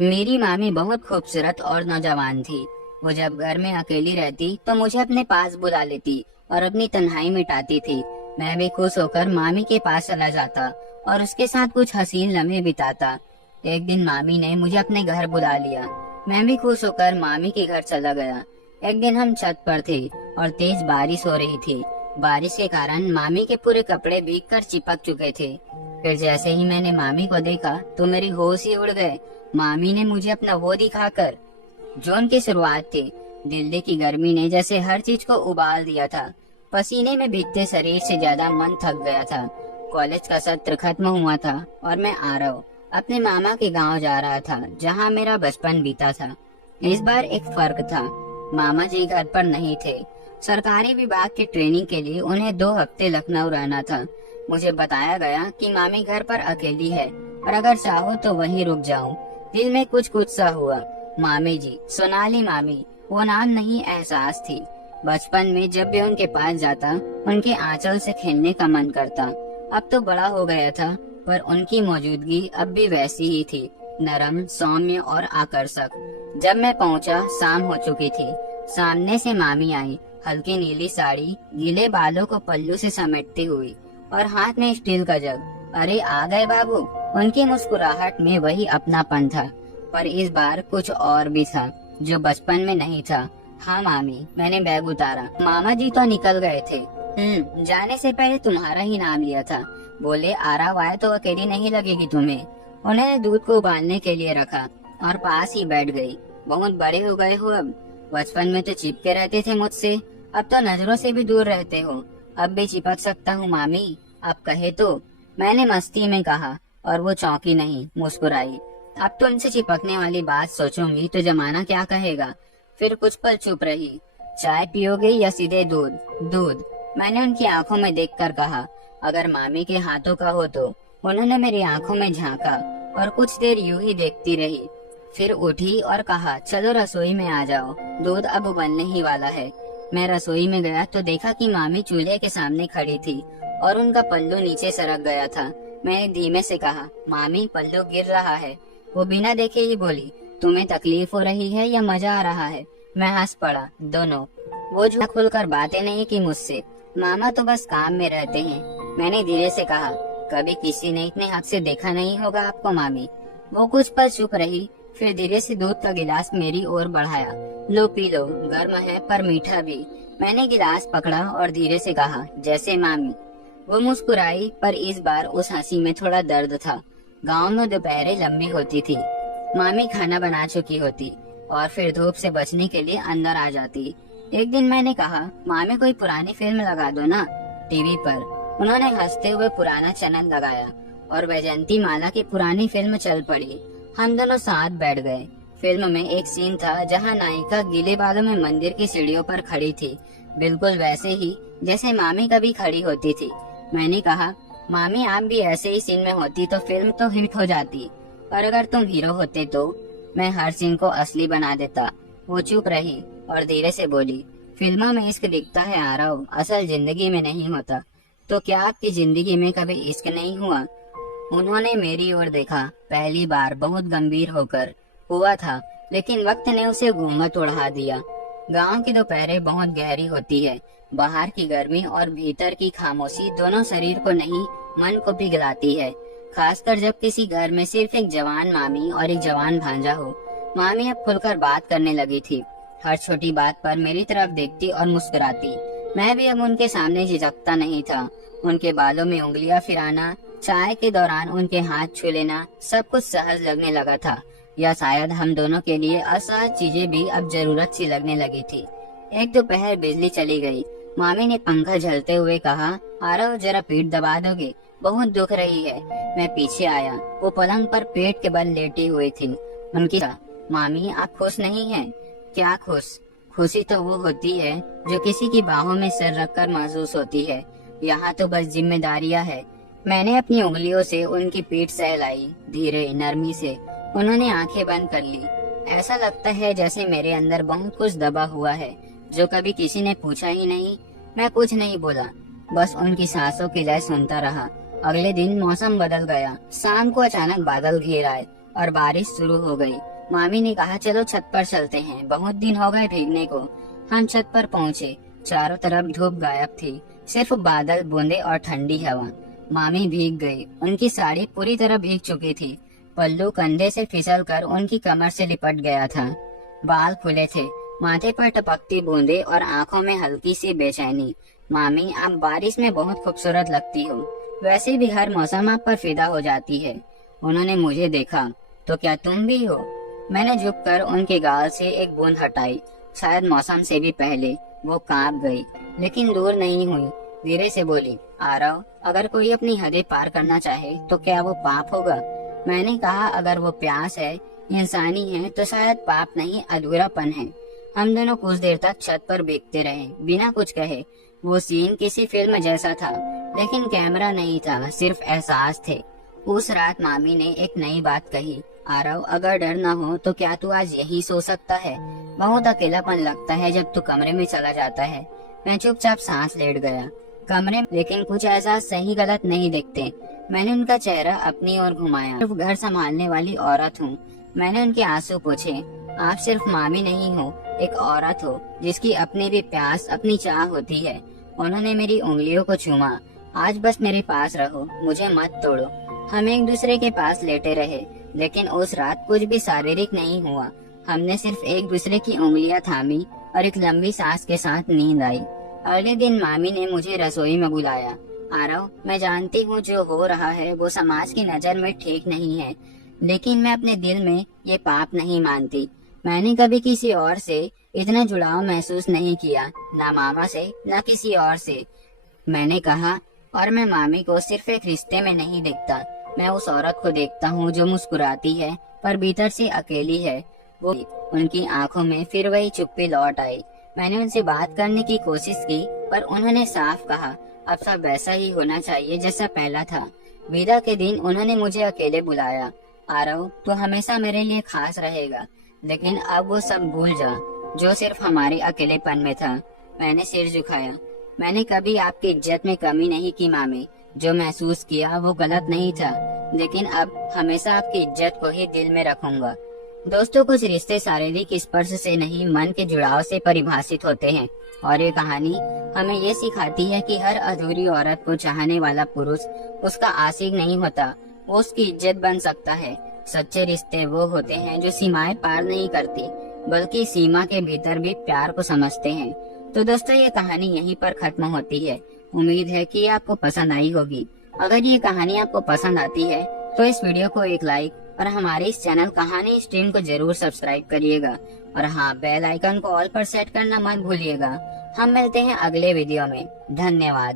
मेरी मामी बहुत खूबसूरत और नौजवान थी। वो जब घर में अकेली रहती तो मुझे अपने पास बुला लेती और अपनी तन्हाई मिटाती थी। मैं भी खुश होकर मामी के पास चला जाता और उसके साथ कुछ हसीन लम्हे बिताता। एक दिन मामी ने मुझे अपने घर बुला लिया। मैं भी खुश होकर मामी के घर चला गया। एक दिन हम छत पर थे और तेज बारिश हो रही थी। बारिश के कारण मामी के पूरे कपड़े भीगकर चिपक चुके थे। फिर जैसे ही मैंने मामी को देखा तो मेरी होश ही उड़ गए। मामी ने मुझे अपना वो दिखाकर, जून की शुरुआत थी। दिल्ली की गर्मी ने जैसे हर चीज को उबाल दिया था। पसीने में भीगते शरीर से ज्यादा मन थक गया था। कॉलेज का सत्र खत्म हुआ था और मैं आरव अपने मामा के गांव जा रहा था, जहां मेरा बचपन बीता था। इस बार एक फर्क था, मामा जी घर पर नहीं थे। सरकारी विभाग की ट्रेनिंग के लिए उन्हें 2 हफ्ते लखनऊ रहना था। मुझे बताया गया कि मामी घर पर अकेली है और अगर चाहो तो वहीं रुक जाऊं। दिल में कुछ कुछ सा हुआ। मामी जी, सोनाली मामी, वो नाम नहीं एहसास थी। बचपन में जब भी उनके पास जाता उनके आंचल से खेलने का मन करता। अब तो बड़ा हो गया था पर उनकी मौजूदगी अब भी वैसी ही थी, नरम, सौम्य और आकर्षक। जब मैं पहुंचा, शाम हो चुकी थी। सामने से मामी आई, हल्की नीली साड़ी, गीले बालों को पल्लू से समेटती हुई और हाथ में स्टील का जग। अरे आ गए बाबू। उनकी मुस्कुराहट में वही अपनापन था, पर इस बार कुछ और भी था जो बचपन में नहीं था। हाँ मामी, मैंने बैग उतारा। मामा जी तो निकल गए थे। जाने से पहले तुम्हारा ही नाम लिया था। बोले आराव आए तो अकेली नहीं लगेगी तुम्हें। उन्होंने दूध को उबालने के लिए रखा और पास ही बैठ गई। बहुत बड़े हो गए हो अब। बचपन में तो चिपके रहते थे मुझसे, अब तो नजरों से भी दूर रहते हो। अब भी चिपक सकता हूँ मामी, आप कहे तो, मैंने मस्ती में कहा और वो चौंकी नहीं, मुस्कुराई। अब तो उनसे चिपकने वाली बात सोचूंगी तो जमाना क्या कहेगा। फिर कुछ पल चुप रही। चाय पियोगे या सीधे दूध? दूध, मैंने उनकी आंखों में देखकर कहा। अगर मामी के हाथों का हो तो। उन्होंने मेरी आंखों में झांका और कुछ देर यूं ही देखती रही। फिर उठी और कहा, चलो रसोई में आ जाओ, दूध अब उबलने ही वाला है। मैं रसोई में गया तो देखा कि मामी चूल्हे के सामने खड़ी थी और उनका पल्लू नीचे सरक गया था। मैंने धीमे से कहा, मामी पल्लू गिर रहा है। वो बिना देखे ही बोली, तुम्हें तकलीफ हो रही है या मजा आ रहा है? मैं हंस पड़ा, दोनों। वो झूठ खुलकर बातें नहीं की मुझसे। मामा तो बस काम में रहते हैं। मैंने धीरे से कहा, कभी किसी ने इतने हक से देखा नहीं होगा आपको मामी। वो कुछ पल चुप रही, फिर धीरे से दूध का गिलास मेरी ओर बढ़ाया। लो पी लो, गर्म है पर मीठा भी। मैंने गिलास पकड़ा और धीरे से कहा, जैसे मामी। वो मुस्कुराई, पर इस बार उस हंसी में थोड़ा दर्द था। गांव में दोपहरें लंबी होती थी। मामी खाना बना चुकी होती और फिर धूप से बचने के लिए अंदर आ जाती। एक दिन मैंने कहा, मामी कोई पुरानी फिल्म लगा दो ना टीवी पर। उन्होंने हंसते हुए पुराना चैनल लगाया और वैजयंती माला की पुरानी फिल्म चल पड़ी। हम दोनों साथ बैठ गए। फिल्म में एक सीन था जहां नायिका गीले बालों में मंदिर की सीढ़ियों पर खड़ी थी, बिल्कुल वैसे ही जैसे मामी कभी खड़ी होती थी। मैंने कहा, मामी आप भी ऐसे ही सीन में होती तो फिल्म तो हिट हो जाती, पर अगर तुम हीरो होते तो मैं हर सीन को असली बना देता। वो चुप रही और धीरे से बोली, फिल्मों में इश्क दिखता है आरव, असल जिंदगी में नहीं होता। तो क्या आपकी जिंदगी में कभी इश्क नहीं हुआ? उन्होंने मेरी ओर देखा, पहली बार बहुत गंभीर होकर। हुआ था, लेकिन वक्त ने उसे घूंघट उड़ा दिया। गांव की दोपहरें बहुत गहरी होती है। बाहर की गर्मी और भीतर की खामोशी दोनों शरीर को नहीं, मन को पिघलाती है। खासकर जब किसी घर में सिर्फ एक जवान मामी और एक जवान भांजा हो। मामी अब खुलकर बात करने लगी थी। हर छोटी बात पर मेरी तरफ देखती और मुस्कुराती। मैं भी अब उनके सामने झिझकता नहीं था। उनके बालों में उंगलियां फिराना, चाय के दौरान उनके हाथ छू लेना, सब कुछ सहज लगने लगा था। या शायद हम दोनों के लिए असहज चीजें भी अब जरूरत सी लगने लगी थी। एक दोपहर बिजली चली गई। मामी ने पंखा झलते हुए कहा, आरव जरा पीठ दबा दोगे, बहुत दुख रही है। मैं पीछे आया। वो पलंग पर पेट के बल लेटी हुई थी। उनकी, मामी आप खुश नहीं हैं? क्या खुश? खुशी तो वो होती है जो किसी की बाहों में सिर रखकर महसूस होती है। यहाँ तो बस जिम्मेदारियाँ है। मैंने अपनी उंगलियों से उनकी पीठ सहलाई, धीरे नरमी से। उन्होंने आंखें बंद कर ली। ऐसा लगता है जैसे मेरे अंदर बहुत कुछ दबा हुआ है जो कभी किसी ने पूछा ही नहीं। मैं कुछ नहीं बोला, बस उनकी सांसों की लय सुनता रहा। अगले दिन मौसम बदल गया। शाम को अचानक बादल घिर आए और बारिश शुरू हो गई। मामी ने कहा चलो छत पर चलते हैं, बहुत दिन हो गए भीगने को। हम छत पर पहुँचे। चारों तरफ धूप गायब थी, सिर्फ बादल, बूंदे और ठंडी हवा। मामी भीग गई, उनकी साड़ी पूरी तरह भीग चुकी थी। पल्लू कंधे से फिसलकर उनकी कमर से लिपट गया था। बाल खुले थे, माथे पर टपकती बूंदे और आंखों में हल्की सी बेचैनी। मामी, आप बारिश में बहुत खूबसूरत लगती हो, वैसे भी हर मौसम आप पर फिदा हो जाती है। उन्होंने मुझे देखा, तो क्या तुम भी हो? मैंने झुककर उनके गाल से एक बूंद हटाई। शायद मौसम से भी पहले वो कांप गई, लेकिन दूर नहीं हुई। धीरे से बोली, आरव, अगर कोई अपनी हदें पार करना चाहे तो क्या वो पाप होगा? मैंने कहा, अगर वो प्यास है, इंसानी है, तो शायद पाप नहीं, अधूरापन है। हम दोनों कुछ देर तक छत पर भीगते रहे, बिना कुछ कहे। वो सीन किसी फिल्म जैसा था, लेकिन कैमरा नहीं था, सिर्फ एहसास थे। उस रात मामी ने एक नई बात कही, आरव, अगर डर न हो तो क्या तू आज यही सो सकता है? बहुत अकेलापन लगता है जब तू कमरे में चला जाता है। मैं चुपचाप सांस लेट गया कमरे में, लेकिन कुछ ऐसा सही गलत नहीं दिखते। मैंने उनका चेहरा अपनी ओर घुमाया। सिर्फ घर संभालने वाली औरत हूँ। मैंने उनके आंसू पूछे, आप सिर्फ मामी नहीं हो, एक औरत हो जिसकी अपनी भी प्यास, अपनी चाह होती है। उन्होंने मेरी उंगलियों को चूमा। आज बस मेरे पास रहो, मुझे मत तोड़ो। हम एक दूसरे के पास लेटे रहे, लेकिन उस रात कुछ भी शारीरिक नहीं हुआ। हमने सिर्फ एक दूसरे की उंगलियां थामी और एक लंबी सांस के साथ नींद आई। अगले दिन मामी ने मुझे रसोई में बुलाया। आरव, मैं जानती हूँ जो हो रहा है वो समाज की नजर में ठीक नहीं है, लेकिन मैं अपने दिल में ये पाप नहीं मानती। मैंने कभी किसी और से इतना जुड़ाव महसूस नहीं किया, ना मामा से, ना किसी और से। मैंने कहा, और मैं मामी को सिर्फ एक रिश्ते में नहीं देखता, मैं उस औरत को देखता हूँ जो मुस्कुराती है पर भीतर से अकेली है। वो उनकी आंखों में फिर वही चुप्पी लौट आई। मैंने उनसे बात करने की कोशिश की, पर उन्होंने साफ कहा, अब सब वैसा ही होना चाहिए जैसा पहला था। विदा के दिन उन्होंने मुझे अकेले बुलाया। आरव, तू हमेशा मेरे लिए खास रहेगा, लेकिन अब वो सब भूल जा जो सिर्फ हमारे अकेलेपन में था। मैंने सिर झुकाया। मैंने कभी आपकी इज्जत में कमी नहीं की मामी। जो महसूस किया वो गलत नहीं था, लेकिन अब हमेशा आपकी इज्जत को ही दिल में रखूंगा। दोस्तों, कुछ रिश्ते शारीरिक स्पर्श से नहीं, मन के जुड़ाव से परिभाषित होते हैं। और ये कहानी हमें ये सिखाती है कि हर अधूरी औरत को चाहने वाला पुरुष उसका आशिक नहीं होता, वो उसकी इज्जत बन सकता है। सच्चे रिश्ते वो होते हैं जो सीमाएं पार नहीं करती, बल्कि सीमा के भीतर भी प्यार को समझते हैं। तो दोस्तों, ये कहानी यहीं पर खत्म होती है। उम्मीद है कि आपको पसंद आई होगी। अगर ये कहानी आपको पसंद आती है तो इस वीडियो को एक लाइक और हमारे इस चैनल कहानी स्ट्रीम को जरूर सब्सक्राइब करिएगा। और हाँ, बेल आइकन को ऑल पर सेट करना मत भूलिएगा। हम मिलते हैं अगले वीडियो में। धन्यवाद।